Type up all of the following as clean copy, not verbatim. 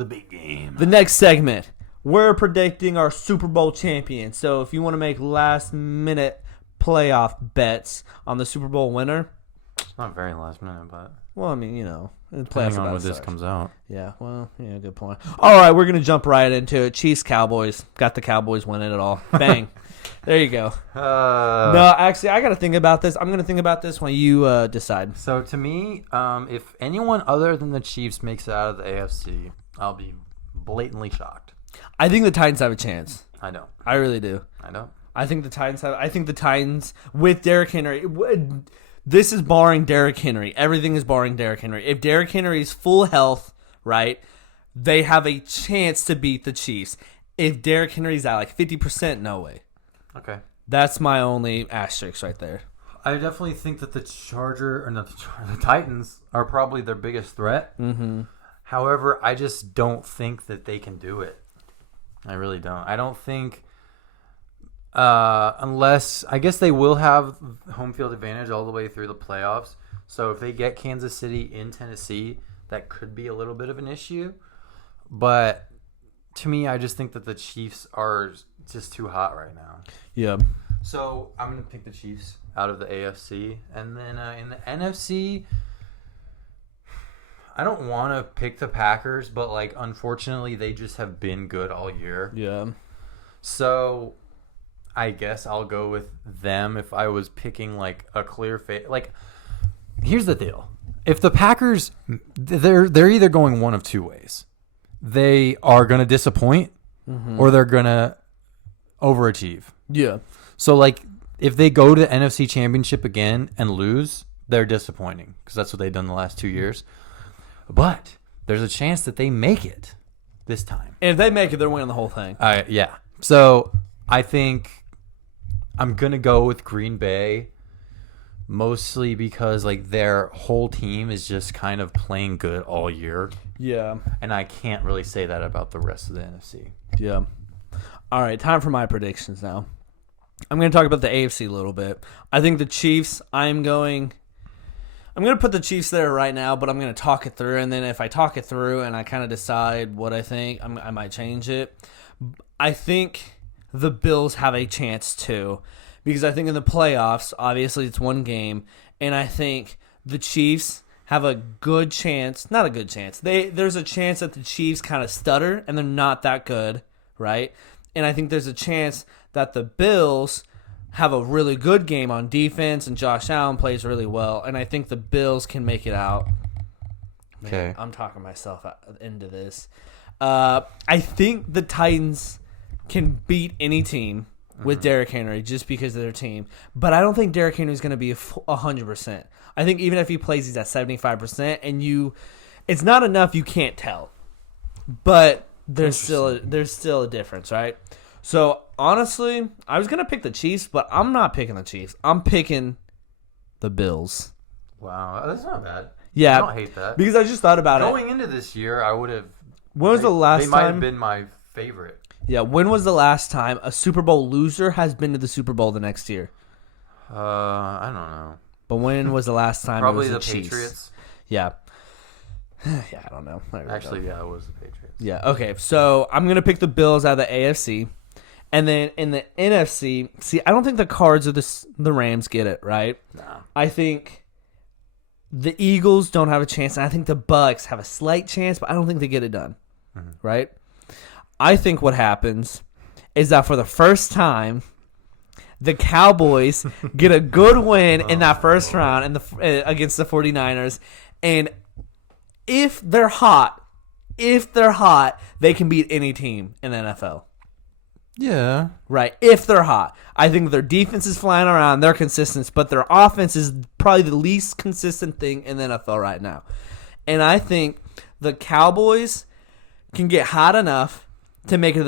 The big game. The next segment, we're predicting our Super Bowl champion. So if you want to make last-minute playoff bets on the Super Bowl winner. It's not very last minute, but. Well, I mean, Depending on when this comes out. Yeah, well, yeah, good point. All right, we're going to jump right into it. Chiefs, Cowboys. Got the Cowboys winning it all. Bang. There you go. No, actually, I got to think about this. I'm going to think about this when you decide. So, to me, if anyone other than the Chiefs makes it out of the AFC, I'll be blatantly shocked. I think the Titans have a chance. I don't. I really do. I don't. I think the Titans with Derrick Henry. This is barring Derrick Henry. Everything is barring Derrick Henry. If Derrick Henry is full health, right, they have a chance to beat the Chiefs. If Derrick Henry's at like 50%, no way. Okay. That's my only asterisk right there. I definitely think that the Titans are probably their biggest threat. Mm-hmm. However, I just don't think that they can do it. I really don't. I don't think... unless I guess they will have home field advantage all the way through the playoffs. So if they get Kansas City in Tennessee, that could be a little bit of an issue. But to me, I just think that the Chiefs are just too hot right now. Yeah. So I'm going to pick the Chiefs out of the AFC. And then in the NFC, I don't want to pick the Packers, but like unfortunately, they just have been good all year. Yeah. So I guess I'll go with them if I was picking like a clear fate. Like, here's the deal: if the Packers, they're either going one of two ways. They are going to disappoint, or they're going to overachieve. Yeah. So like, if they go to the NFC Championship again and lose, they're disappointing because that's what they've done the last 2 years. But there's a chance that they make it this time. And if they make it, they're winning the whole thing. Yeah. So I think I'm going to go with Green Bay mostly because like their whole team is just kind of playing good all year. Yeah. And I can't really say that about the rest of the NFC. Yeah. All right, time for my predictions now. I'm going to talk about the AFC a little bit. I think the Chiefs, I'm going to put the Chiefs there right now, but I'm going to talk it through. And then if I talk it through and I kind of decide what I think, I might change it. I think the Bills have a chance too, because I think in the playoffs, obviously it's one game, and I think the Chiefs have a good chance, not a good chance. There's a chance that the Chiefs kind of stutter and they're not that good, right? And I think there's a chance that the Bills have a really good game on defense and Josh Allen plays really well, and I think the Bills can make it out. Man, Okay. I'm talking myself into this. I think the Titans can beat any team with Derrick Henry just because of their team. But I don't think Derrick Henry is going to be 100%. I think even if he plays, he's at 75%, and it's not enough. You can't tell, but there's still a difference, right? So honestly, I was going to pick the Chiefs, but I'm not picking the Chiefs. I'm picking the Bills. Wow, that's not bad. Yeah, I don't hate that. because I just thought about Going into this year, I would have. When was the last They might have time? been my favorite. Yeah, when was the last time a Super Bowl loser has been to the Super Bowl the next year? I don't know. But when was the last time Probably it was the Chiefs? Patriots. Yeah. Yeah, I don't know. I really Actually, don't. yeah, it was the Patriots. Yeah, okay. So I'm going to pick the Bills out of the AFC. And then in the NFC, see, I don't think the Cards or the Rams get it, right? Nah. I think the Eagles don't have a chance, and I think the Bucks have a slight chance, but I don't think they get it done, right? I think what happens is that for the first time, the Cowboys get a good win in that first round against the 49ers, and if they're hot, they can beat any team in the NFL. Yeah. Right, if they're hot. I think their defense is flying around. They're consistent, but their offense is probably the least consistent thing in the NFL right now. And I think the Cowboys can get hot enough to make it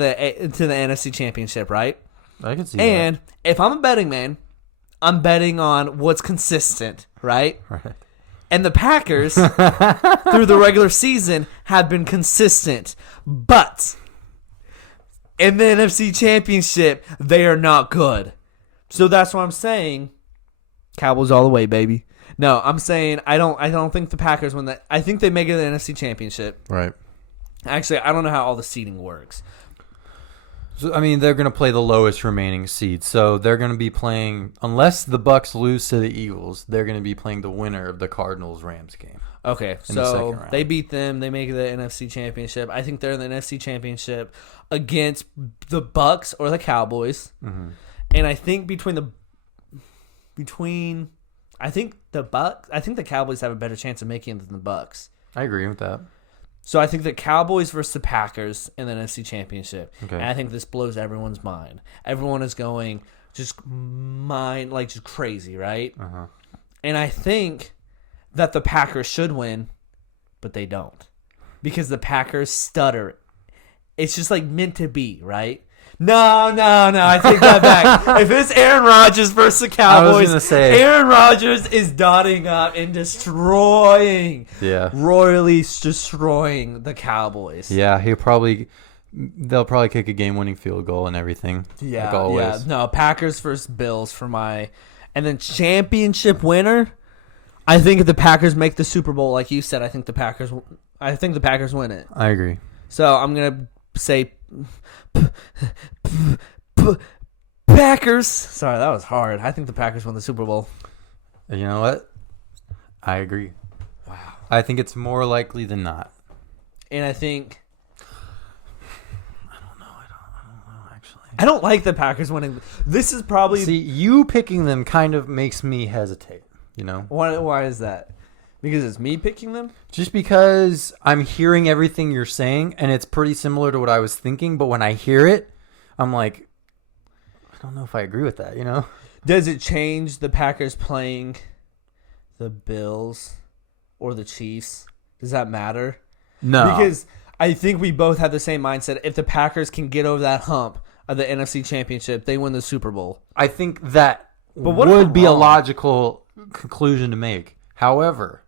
to the NFC Championship, right? I can see And if I'm a betting man, I'm betting on what's consistent, right? Right. And the Packers, through the regular season, have been consistent. But in the NFC Championship, they are not good. So that's what I'm saying. Cowboys all the way, baby. No, I'm saying I don't think the Packers win that. I think they make it to the NFC Championship. Right. Actually, I don't know how all the seeding works. So, I mean, they're going to play the lowest remaining seed. So they're going to be playing, unless the Bucks lose to the Eagles, they're going to be playing the winner of the Cardinals-Rams game. Okay, in the second so round. they beat them. They make the NFC Championship. I think they're in the NFC Championship against the Bucks or the Cowboys. Mm-hmm. And I think I think the Cowboys have a better chance of making it than the Bucks. I agree with that. So I think the Cowboys versus the Packers in the NFC Championship. Okay. And I think this blows everyone's mind. Everyone is going just crazy, right? Uh-huh. And I think that the Packers should win, but they don't. Because the Packers stutter. It's just like meant to be, right? No, I take that back. If it's Aaron Rodgers versus the Cowboys, I was gonna say, Aaron Rodgers is dotting up and royally destroying the Cowboys. Yeah, they'll probably kick a game-winning field goal and everything. Yeah, like always. yeah. No, Packers versus Bills and then championship winner. I think if the Packers make the Super Bowl, like you said, I think the Packers win it. I agree. So I'm gonna say Packers. Sorry, that was hard. I think the Packers won the Super Bowl. You know what? I agree. Wow. I think it's more likely than not. And I think I don't know, actually. I don't like the Packers winning. This is probably See, you picking them kind of makes me hesitate, you know? why is that? Because it's me picking them? Just because I'm hearing everything you're saying, and it's pretty similar to what I was thinking, but when I hear it, I'm like, I don't know if I agree with that, you know? Does it change the Packers playing the Bills or the Chiefs? Does that matter? No. Because I think we both have the same mindset. If the Packers can get over that hump of the NFC Championship, they win the Super Bowl. I think that what if would I'm be a wrong? logical conclusion to make. However,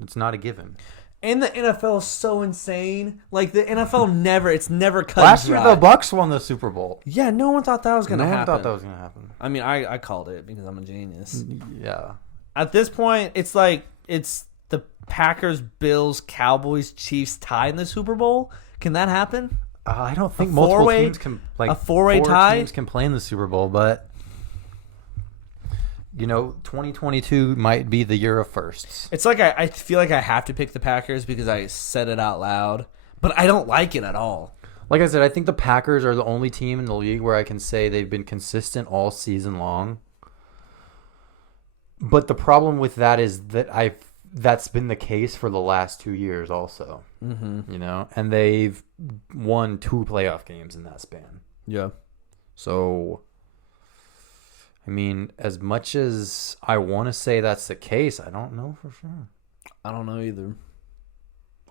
it's not a given. And the NFL is so insane. Like, the NFL it's never cut Last dry. year, the Bucks won the Super Bowl. Yeah, no one thought that was going to No one happen. thought that was going to happen. I mean, I called it because I'm a genius. Yeah. At this point, it's like it's the Packers, Bills, Cowboys, Chiefs tied in the Super Bowl. Can that happen? I don't think A multiple four-way- teams can, like, a four-way four tie? teams can play in the Super Bowl, but, you know, 2022 might be the year of firsts. It's like I feel like I have to pick the Packers because I said it out loud, but I don't like it at all. Like I said, I think the Packers are the only team in the league where I can say they've been consistent all season long. But the problem with that is that that's been the case for the last 2 years also. Mm-hmm. You know, and they've won 2 playoff games in that span. Yeah. So, I mean, as much as I want to say that's the case, I don't know for sure. I don't know either.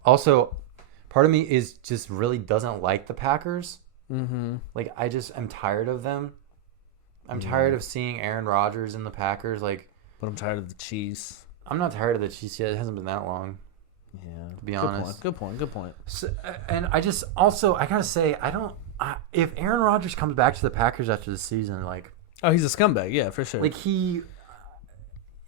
Also, part of me is just really doesn't like the Packers. Mm-hmm. Like, I just am tired of them. I'm tired of seeing Aaron Rodgers in the Packers. Like, But I'm tired of the Chiefs. I'm not tired of the Chiefs yet. It hasn't been that long. Yeah. To be honest. Good point. So, and I just also, I gotta say, if Aaron Rodgers comes back to the Packers after the season, like, Oh, he's a scumbag. Yeah, for sure. like he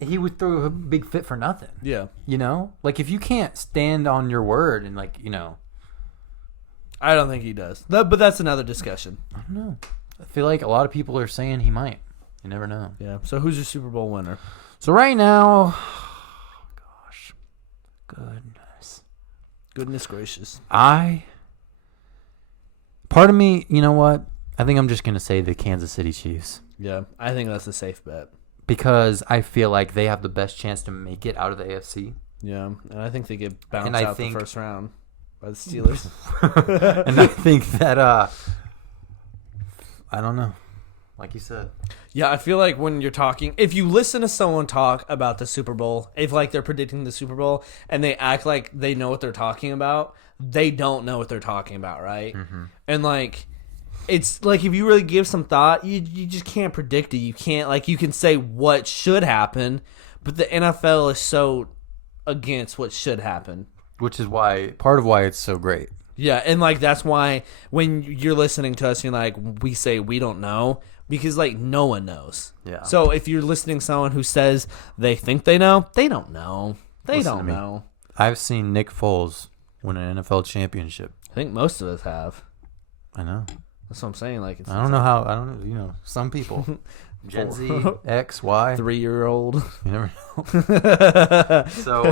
would throw a big fit for nothing. Yeah. You know, like if you can't stand on your word and like, you know, I don't think he does. But that's another discussion. I don't know. I feel like a lot of people are saying he might. You never know. Yeah. So who's your Super Bowl winner? So right now, gosh, Goodness gracious. part of me, you know what? I think I'm just going to say the Kansas City Chiefs. Yeah, I think that's a safe bet. Because I feel like they have the best chance to make it out of the AFC. Yeah, and I think they get bounced And I out think- the first round by the Steelers. And I think that, I don't know. Like you said. Yeah, I feel like when you're talking, if you listen to someone talk about the Super Bowl, if like they're predicting the Super Bowl and they act like they know what they're talking about, they don't know what they're talking about, right? Mm-hmm. And like, it's like if you really give some thought, you just can't predict it. You can't, like, you can say what should happen, but the NFL is so against what should happen. Which is part of why it's so great. Yeah, and like that's why when you're listening to us, you're like, we say we don't know because like no one knows. Yeah. So if you're listening to someone who says they think they know, they don't know. They Listen don't to me. know. I've seen Nick Foles win an NFL championship. I think most of us have. I know. That's what I'm saying. Like, I don't know how. I don't know. You know, some people. Gen Z, X, Y. 3-year-old. You never know. So